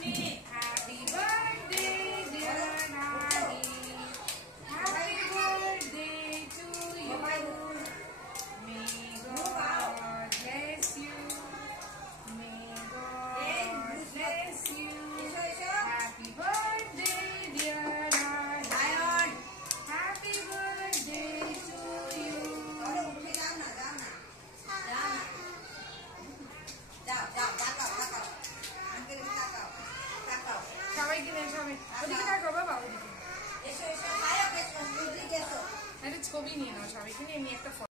Happy birthday, dear Nani. Happy birthday to you. May God bless you. May God bless you. Happy birthday, dear Nani. Happy birthday to you. সবাইকে দেন সবাই ওদিকে তাকাও বাবা ওদিকে এসো এসো আরে ছবি নিয়ে নাও সবাইকে নিয়ে একটা